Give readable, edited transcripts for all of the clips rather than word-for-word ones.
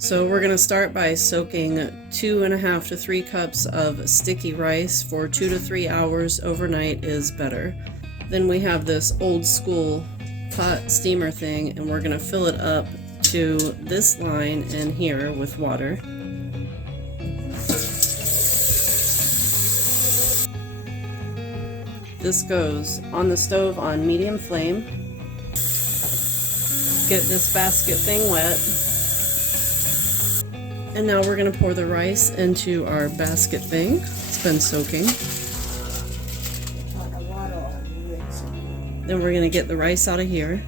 So we're going to start by soaking 2.5 to 3 cups of sticky rice for 2 to 3 hours overnight is better. Then we have this old school pot steamer thing, and we're going to fill it up to this line in here with water. This goes on the stove on medium flame. Get this basket thing wet. And now we're going to pour the rice into our basket thing. It's been soaking. Then we're going to get the rice out of here.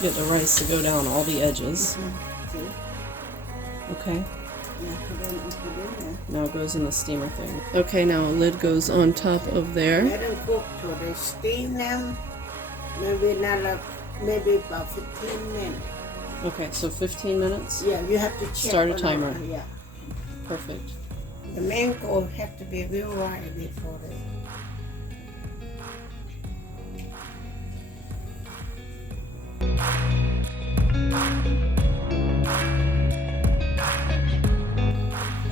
Get the rice to go down all the edges. Okay. Now it goes in the steamer thing. Okay, now a lid goes on top of there. Let them cook till they steam them. Maybe about 15 minutes. Okay, so 15 minutes? Yeah, you have to check. Start a timer. Yeah. Perfect. The mango have to be real right before they.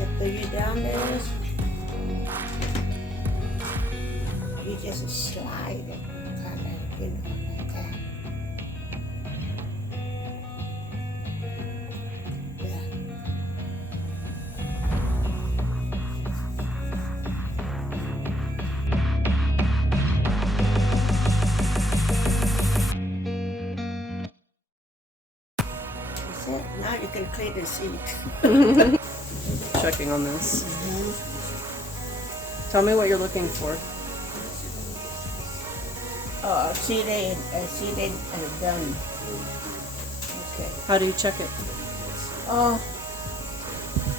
After you down there, you just slide it, kind of, like that. Yeah. That's it. Now you can clean the seat. Checking on this. Tell me what you're looking for. See they done. Okay. How do you check it?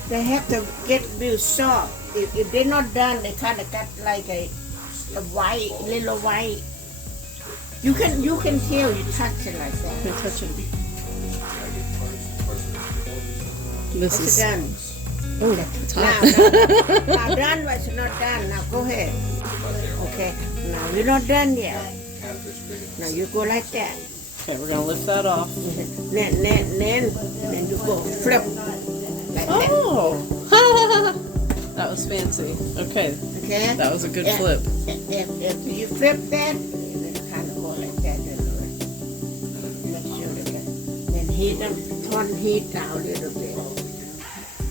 They have to get real soft. If they're not done, they kind of got like a white, little white. You can tell you touch it like that. Can I touch it? This It's is done. oh, it's hot. Now done, but it's not done. Now go ahead. Okay. Now you're not done yet. Now you go like that. Okay, we're gonna lift that off. Then you go flip like that. Oh, that was fancy. Okay, Okay. that was a good Yeah. flip. If you flip that, then kind of go like that. Make sure that. Then heat them, turn heat down a little bit.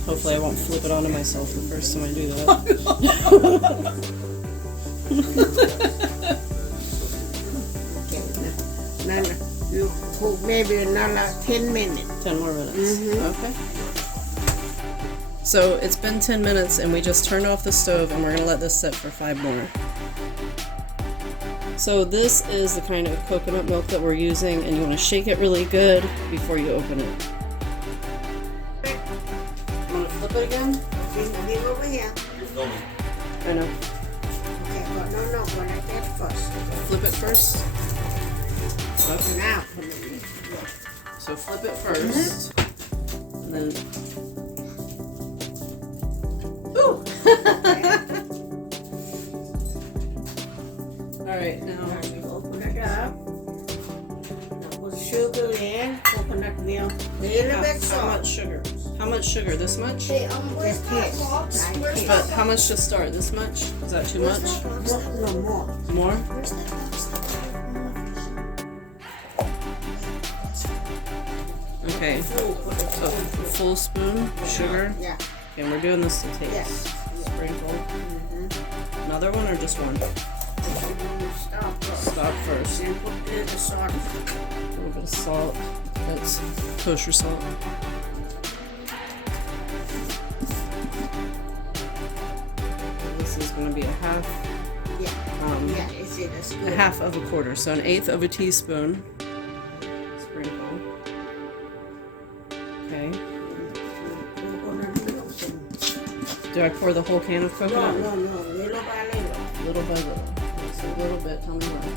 Hopefully, I won't flip it onto myself the first time I do that. Okay. Now you cook maybe another 10 minutes. 10 more minutes. Okay. So it's been 10 minutes, and we just turned off the stove, and we're gonna let this sit for 5 more. So this is the kind of coconut milk that we're using, and you want to shake it really good before you open it. You want to flip it again? Bring over here. I know. Okay, no, go like that first. Flip it first. Okay. Now put it in. So flip it first, and then. Ooh. All right, now. Now you open it up. Now put sugar in, coconut milk, a little bit How salt. much sugar? How much sugar? This much? Just taste. Like this. But how much to start? This much? Is that too much? No more. More? Okay, so full spoon sugar. Yeah. Okay, we're doing this to taste. Yes. Sprinkle. Another one or just one? Stop first. Stop first. Then put a little salt. A little bit of salt. That's kosher salt. This is going to be a half. Yeah. Yeah, it's in a spoon. A half of a quarter, so 1/8 of a teaspoon. Sprinkle. Okay. Do I pour the whole can of coconut? No, little by little. Little by little. So a little bit, tell me when.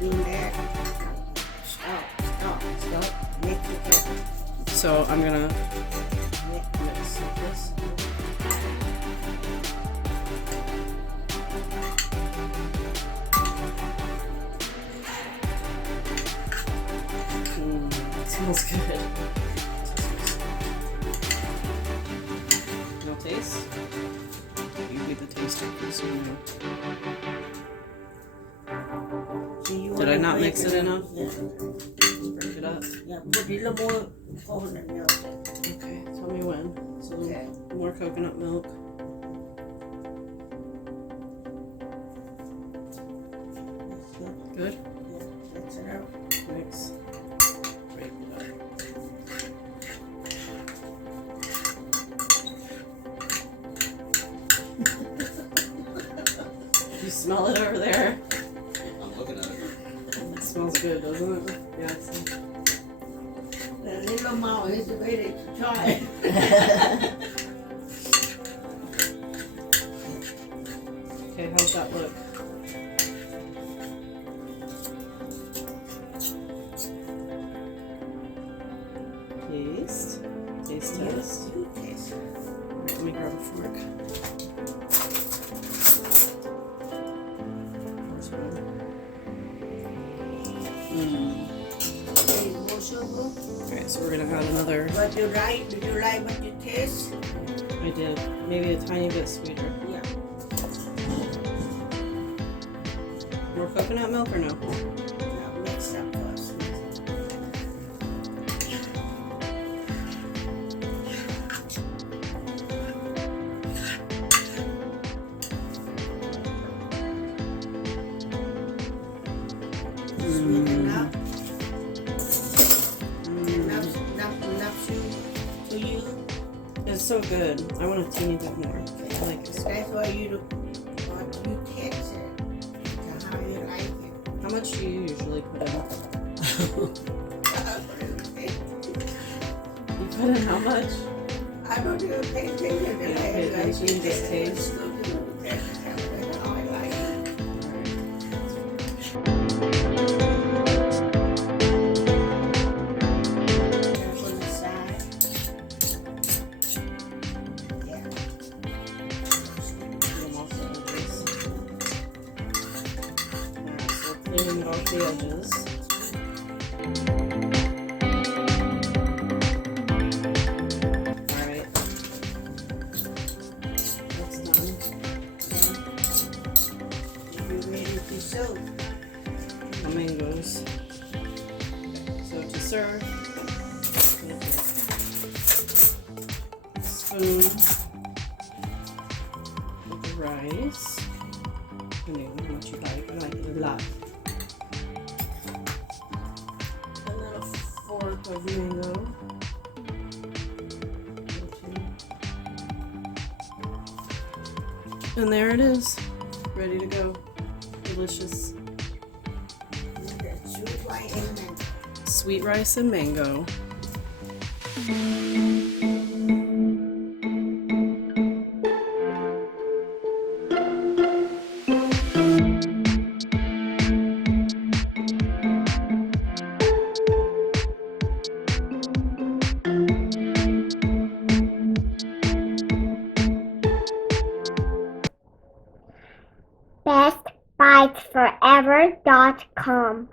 You do that. Stop. up. Mix it up. So I'm gonna Mix. mix this. It smells good. No taste? You be the taster because you know. So you Did I wanna not break mix it enough? Yeah. Break it up. Yeah, put a little more coconut milk. Okay, tell me when. So Okay. more coconut milk. That's good. Good. Yeah, that's enough. Mix. Break it up. You smell it over there? I'm looking at it. It smells good, doesn't it? Yeah, it's The little amount is ready to try. okay, how's that look? Taste. Taste test. You taste it. Alright, let me grab a fork. Okay, more sugar. Alright, so we're gonna add another. But you like, do you like what you taste? I did. Maybe a tiny bit sweeter. Yeah. More coconut milk or no? Now mix up first. Sweet enough. Enough sugar for you. It's so good. I want a teeny bit more. I like it. That's why you taste it. To how you like it. How much do you usually put in? You put in how much? I don't even pay attention to You don't that. pay attention, you just taste. How I like it. That's on the side. Yeah. I'm also gonna taste. Alright, so we're cleaning it off the edges. Alright. That's done. You ready to serve? The mangoes. So to serve, spoon with the rice. Depending on how much you like. I like it a lot. And then a fork of mango. And there it is. Ready to go. Delicious. That sweet white and mango. Sweet rice and mango. bestbitesforever.com